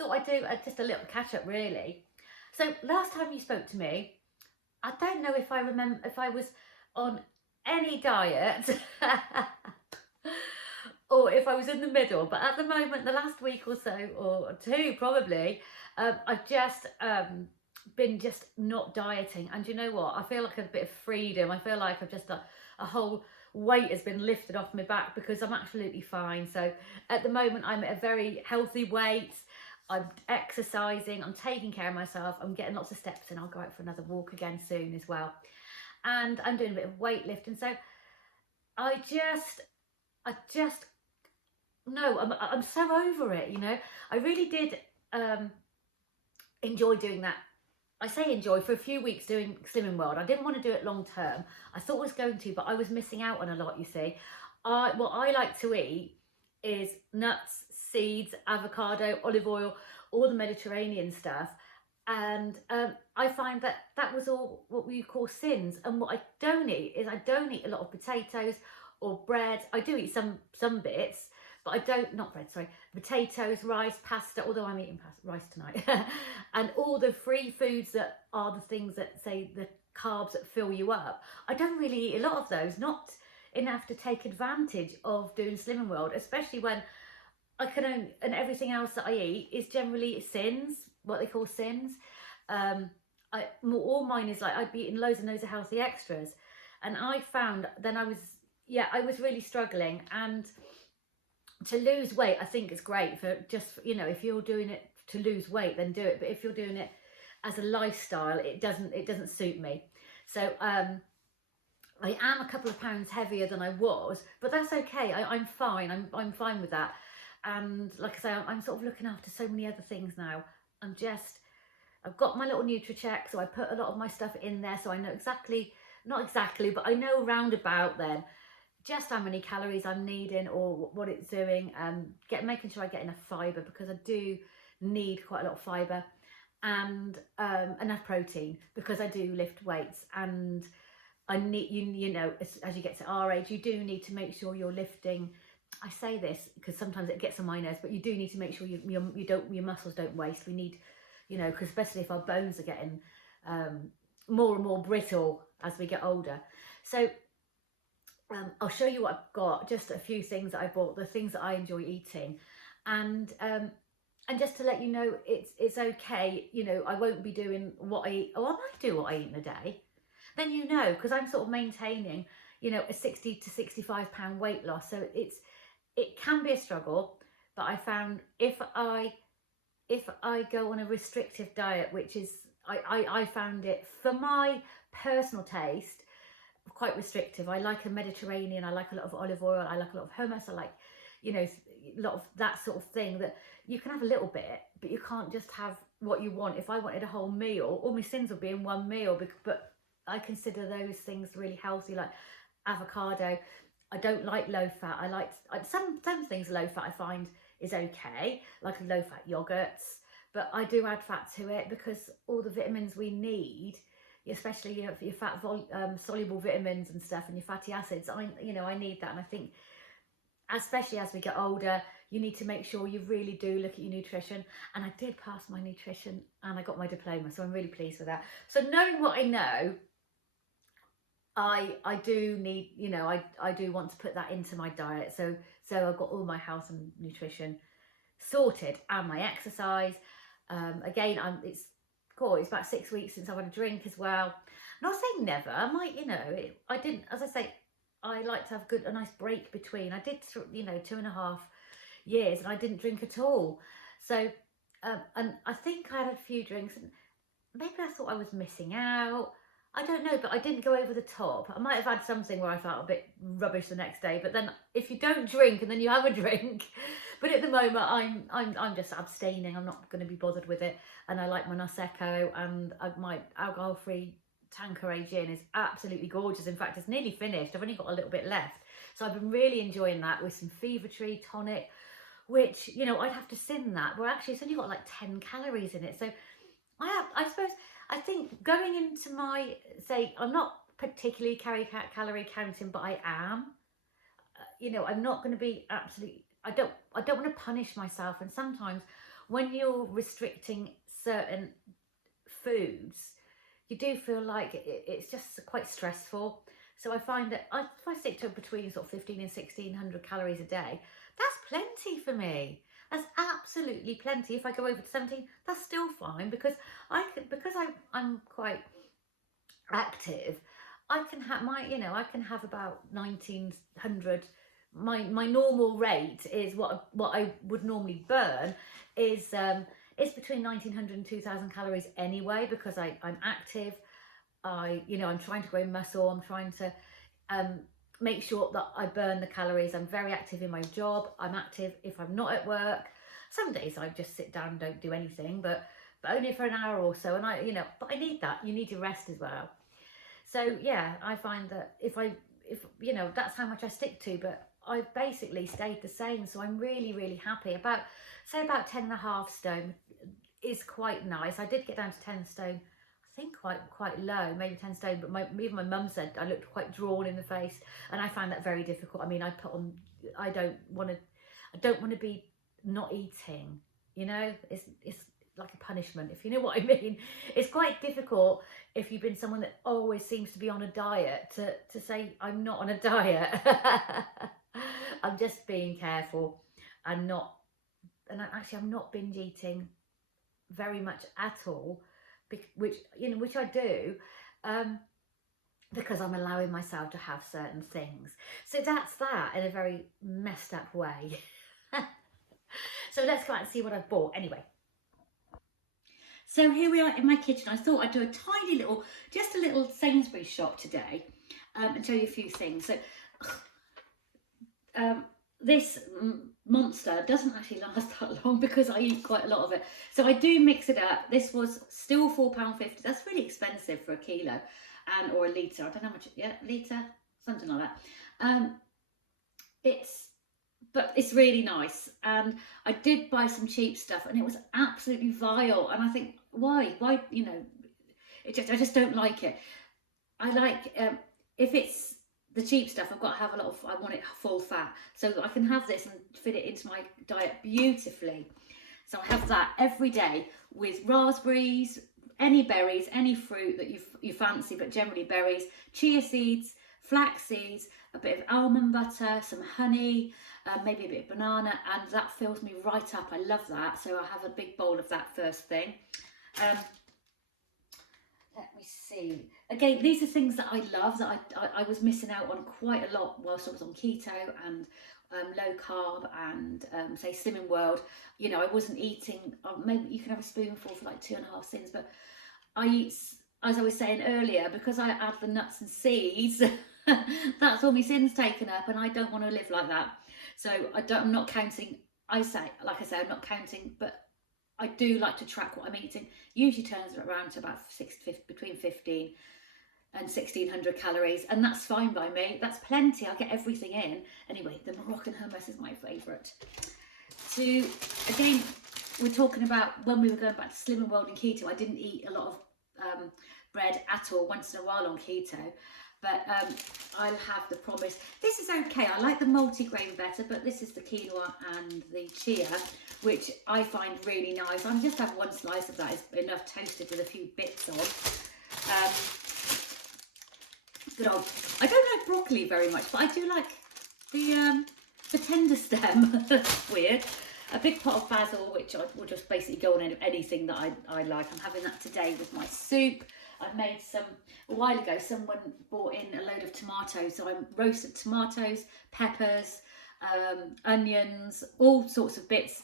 thought I'd do just a little catch up really. So last time you spoke to me, I don't know if I remember if I was on any diet or if I was in the middle, but at the moment, the last week or so, or two probably, I've just been just not dieting. And you know what? I feel like a bit of freedom. I feel like I've just a whole weight has been lifted off my back because I'm absolutely fine. So at the moment, I'm at a very healthy weight. I'm exercising, I'm taking care of myself, I'm getting lots of steps in. I'll go out for another walk again soon as well. And I'm doing a bit of weightlifting. So I just, no, I'm so over it, you know. I really did enjoy doing that. I say enjoy, for a few weeks doing Slimming World. I didn't want to do it long term. I thought I was going to, but I was missing out on a lot, you see. What I like to eat is nuts, seeds, avocado, olive oil, all the Mediterranean stuff. And I find that that was all what we call sins. And what I don't eat is I don't eat a lot of potatoes or bread. I do eat some bits, but I don't, not bread, sorry, potatoes, rice, pasta, although I'm eating rice tonight. And all the free foods that are the things that say the carbs that fill you up. I don't really eat a lot of those, not enough to take advantage of doing Slimming World, especially when I can only, and everything else that I eat is generally sins, what they call sins. All mine is like, I'd be eating loads and loads of healthy extras. And I found then I was really struggling. And to lose weight, I think is great for just, you know, if you're doing it to lose weight, then do it. But if you're doing it as a lifestyle, it doesn't suit me. So, I am a couple of pounds heavier than I was, but that's okay. I'm fine. I'm fine with that. And like I say, I'm sort of looking after so many other things now. I've got my little NutriCheck, so I put a lot of my stuff in there, so I know not exactly, but I know roundabout then just how many calories I'm needing or what it's doing. Making sure I get enough fibre, because I do need quite a lot of fibre, and enough protein, because I do lift weights, and I need, you know, as you get to our age, you do need to make sure you're lifting. I say this because sometimes it gets on my nerves, but you do need to make sure your muscles don't waste. We need, you know, because especially if our bones are getting more and more brittle as we get older. So I'll show you what I've got, just a few things that I bought, the things that I enjoy eating, and just to let you know, it's okay. You know, I won't be doing what I eat. Oh, I might do what I eat in a day. Then you know, because I'm sort of maintaining, you know, a 60 to 65 pound weight loss. So it can be a struggle, but I found if I go on a restrictive diet, which is, I found it, for my personal taste, quite restrictive. I like a Mediterranean, I like a lot of olive oil, I like a lot of hummus, I like, you know, a lot of that sort of thing, that you can have a little bit, but you can't just have what you want. If I wanted a whole meal, all my sins would be in one meal, but I consider those things really healthy, like avocado. I don't like low fat. I like some things low fat I find is okay, like low fat yogurts, but I do add fat to it because all the vitamins we need, especially your fat soluble vitamins and stuff, and your fatty acids, I need that. And I think especially as we get older, you need to make sure you really do look at your nutrition. And I did pass my nutrition and I got my diploma, so I'm really pleased with that. So knowing what I know, I do need, you know, I do want to put that into my diet. So I've got all my health and nutrition sorted, and my exercise. Again, it's about 6 weeks since I've had a drink as well. Not saying never. I might, you know, I didn't, as I say, I like to have a nice break between. I did, you know, 2.5 years and I didn't drink at all. So, and I think I had a few drinks, and maybe I thought I was missing out. I don't know, but I didn't go over the top. I might have had something where I felt a bit rubbish the next day, but then if you don't drink and then you have a drink, but at the moment I'm just abstaining. I'm not going to be bothered with it, and I like my Prosecco, and my alcohol-free Tanqueray gin is absolutely gorgeous. In fact, it's nearly finished. I've only got a little bit left, so I've been really enjoying that with some Fever Tree tonic, which, you know, I'd have to sin that. Well, actually, it's only got like 10 calories in it, so I think going into my, say, I'm not particularly calorie counting, but I am. You know, I'm not going to be absolutely, I don't want to punish myself. And sometimes when you're restricting certain foods, you do feel like it's just quite stressful. So I find that if I stick to between sort of 15 and 1600 calories a day, that's plenty for me. That's absolutely plenty. If I go over to 17, that's still fine, because I'm quite active. I can have I can have about 1900. My normal rate is what I would normally burn is between 1900 and 2000 calories anyway, because I'm active. I'm trying to grow muscle. I'm trying to make sure that I burn the calories. I'm very active in my job. I'm active if I'm not at work. Some days I just sit down and don't do anything, but only for an hour or so. And but I need that. You need to rest as well. So yeah, I find that if that's how much I stick to, but I've basically stayed the same. So I'm really, really happy. About 10.5 stone is quite nice. I did get down to 10 stone, I think quite low, maybe 10 stone, but even my mum said I looked quite drawn in the face, and I found that very difficult. I mean, I don't want to be not eating, it's like a punishment, if you know what I mean. It's quite difficult if you've been someone that always seems to be on a diet to say I'm not on a diet. I'm just being careful and I'm not binge eating very much at all, which I do, because I'm allowing myself to have certain things. So that's that in a very messed up way. So let's go out and see what I've bought anyway. So here we are in my kitchen. I thought I'd do just a little Sainsbury's shop today, and show you a few things. So this monster doesn't actually last that long because I eat quite a lot of it. So I do mix it up. This was still £4.50. That's really expensive for a kilo or a litre. I don't know how much, litre, something like that. But it's really nice. And I did buy some cheap stuff and it was absolutely vile. And I think, why, I just don't like it. I like, if it's the cheap stuff, I want it full fat. So I can have this and fit it into my diet beautifully. So I have that every day with raspberries, any berries, any fruit that you fancy, but generally berries, chia seeds, flax seeds, a bit of almond butter, some honey, maybe a bit of banana, and that fills me right up. I love that. So I have a big bowl of that first thing. Let me see. Again, these are things that I love, that I was missing out on quite a lot whilst I was on keto and low carb and say Slimming World. I wasn't eating, maybe you can have a spoonful for like 2.5 sins, but I eat, as I was saying earlier, because I add the nuts and seeds, that's all my sins taken up, and I don't want to live like that. So I'm not counting. I'm not counting, but I do like to track what I'm eating. Usually turns around to about between 15 and 1600 calories, and that's fine by me. That's plenty. I'll get everything in. Anyway, the Moroccan hummus is my favourite. Again, we're talking about when we were going back to Slimming World and keto, I didn't eat a lot of bread at all, once in a while on keto. But I'll have the promise. This is okay. I like the multi-grain better, but this is the quinoa and the chia, which I find really nice. I just have one slice of that is enough, toasted with a few bits on. I don't like broccoli very much, but I do like the tender stem. Weird. A big pot of basil, which I will just basically go on anything that I like. I'm having that today with my soup. I made some a while ago. Someone brought in a load of tomatoes, so I roasted tomatoes, peppers, onions, all sorts of bits,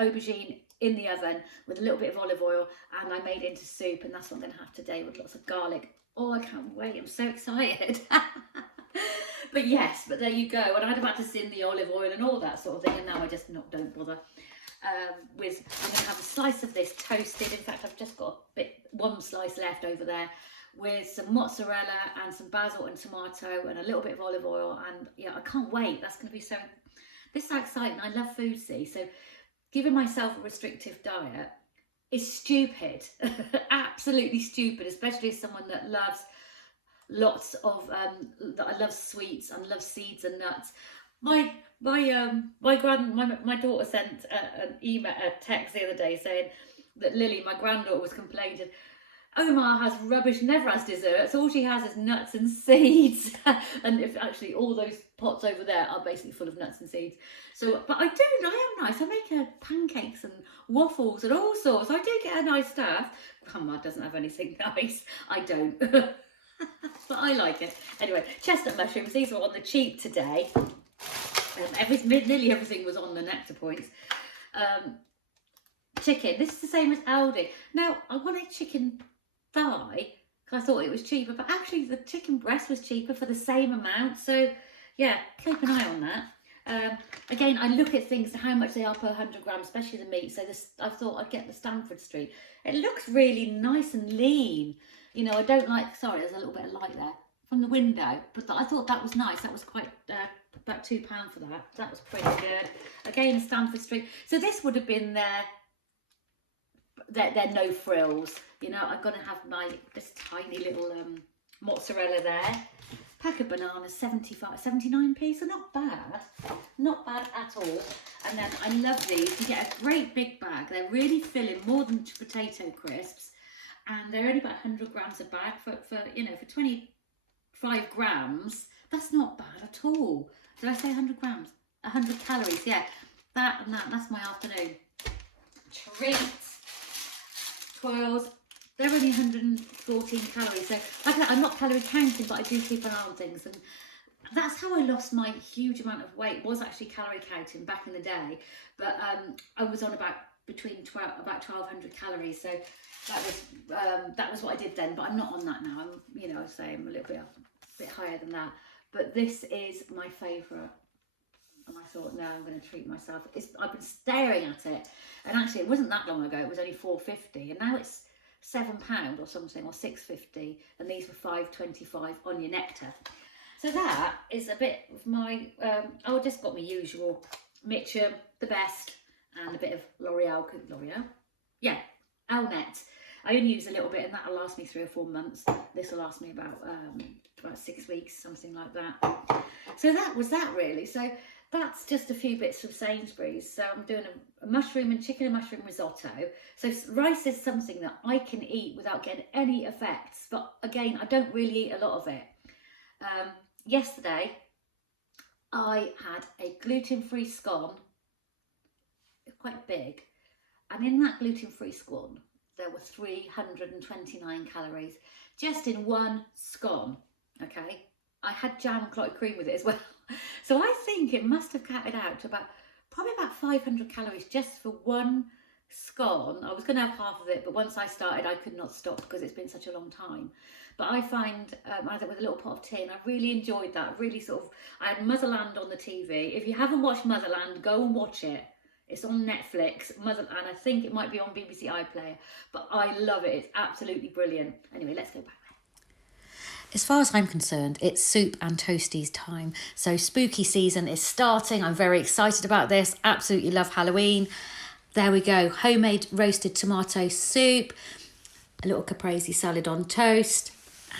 aubergine in the oven with a little bit of olive oil, and I made it into soup, and that's what I'm going to have today with lots of garlic. Oh, I can't wait! I'm so excited. But there you go. And I'd about to sin the olive oil and all that sort of thing, and now I just don't bother. I'm going to have a slice of this toasted. In fact, I've just got one slice left over there, with some mozzarella and some basil and tomato and a little bit of olive oil. And yeah, I can't wait. That's going to be so exciting. I love food, see. So giving myself a restrictive diet is stupid. Absolutely stupid, especially as someone that loves lots of that I love sweets and love seeds and nuts. My daughter sent a text the other day saying that Lily, my granddaughter, was complaining. Omar has rubbish, never has desserts. All she has is nuts and seeds. And if actually all those pots over there are basically full of nuts and seeds. So, but I am nice. I make her pancakes and waffles and all sorts. I do get her nice stuff. Grandma doesn't have anything nice. I don't. But I like it. Anyway, chestnut mushrooms. These were on the cheap today. Nearly everything was on the Nectar Points. Chicken. This is the same as Aldi. Now, I wanted chicken thigh because I thought it was cheaper, but actually the chicken breast was cheaper for the same amount. So yeah, keep an eye on that. Again, I look at things, how much they are per 100 grams, especially the meat. So I thought I'd get the Stamford Street. It looks really nice and lean. You know, I don't like, sorry, there's a little bit of light there from the window, but I thought that was nice. That was quite, about £2 for that. That was pretty good. Again, Stamford Street. So this would have been they're no frills. You know, I'm going to have this tiny little mozzarella there. Pack of bananas, 79p, so not bad. Not bad at all. And then I love these. You get a great big bag. They're really filling, more than potato crisps. And they're only about 100 grams a bag for 25 grams. That's not bad at all. Did I say 100 grams? 100 calories, yeah. That's my afternoon. Treats. Twirls, they're only 114 calories. So I'm not calorie counting, but I do keep an eye on things. And that's how I lost my huge amount of weight, was actually calorie counting back in the day. But I was on about 1,200 calories. So that was what I did then, but I'm not on that now. I'd say I'm a little bit higher than that. But this is my favourite. And I thought, no, I'm going to treat myself. I've been staring at it. And actually, it wasn't that long ago. It was only £4.50. And now it's £7 or something, or £6.50. And these were £5.25 on your Nectar. So that is a bit of my... I just got my usual Mitchum, the best, and a bit of L'Oreal. Yeah, Elnet. I only use a little bit, and that'll last me 3 or 4 months. This will last me about 6 weeks, something like that. So that was that, really. So that's just a few bits from Sainsburys. So I'm doing a mushroom and chicken and mushroom risotto. So rice is something that I can eat without getting any effects. But again, I don't really eat a lot of it. Yesterday, I had a gluten-free scone. It's quite big. And in that gluten-free scone, there were 329 calories just in one scone. Okay, I had jam and clotted cream with it as well. So I think it must have counted out to probably about 500 calories just for one scone. I was going to have half of it, but once I started, I could not stop because it's been such a long time. But I find, I had it with a little pot of tea, and I really enjoyed that. Really I had Motherland on the TV. If you haven't watched Motherland, go and watch it. It's on Netflix, and I think it might be on BBC iPlayer, but I love it. It's absolutely brilliant. Anyway, let's go back. As far as I'm concerned, it's soup and toasties time. So spooky season is starting. I'm very excited about this. Absolutely love Halloween. There we go. Homemade roasted tomato soup, a little caprese salad on toast,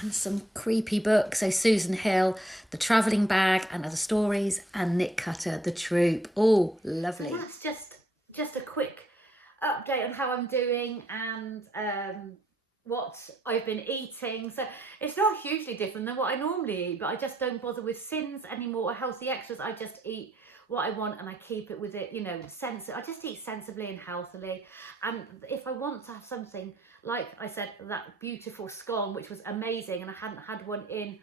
and some creepy books. So Susan Hill, The Travelling Bag and Other Stories, and Nick Cutter, The Troop. Oh, lovely. So that's just a quick update on how I'm doing and what I've been eating. So it's not hugely different than what I normally eat, but I just don't bother with sins anymore or healthy extras. I just eat what I want and I keep it with it, I just eat sensibly and healthily. And if I want to have something, like I said, that beautiful scone, which was amazing, and I hadn't had one in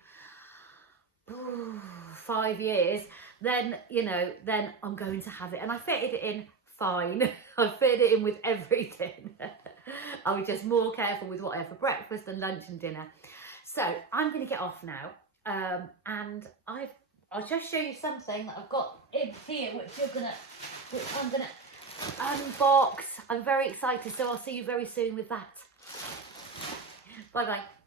5 years, then I'm going to have it. And I fitted it in fine. I fitted it in with everything. I was just more careful with what I have for breakfast and lunch and dinner. So I'm going to get off now, and I'll just show you something that I've got in here, which I'm gonna unbox. I'm very excited, so I'll see you very soon with that. Bye bye.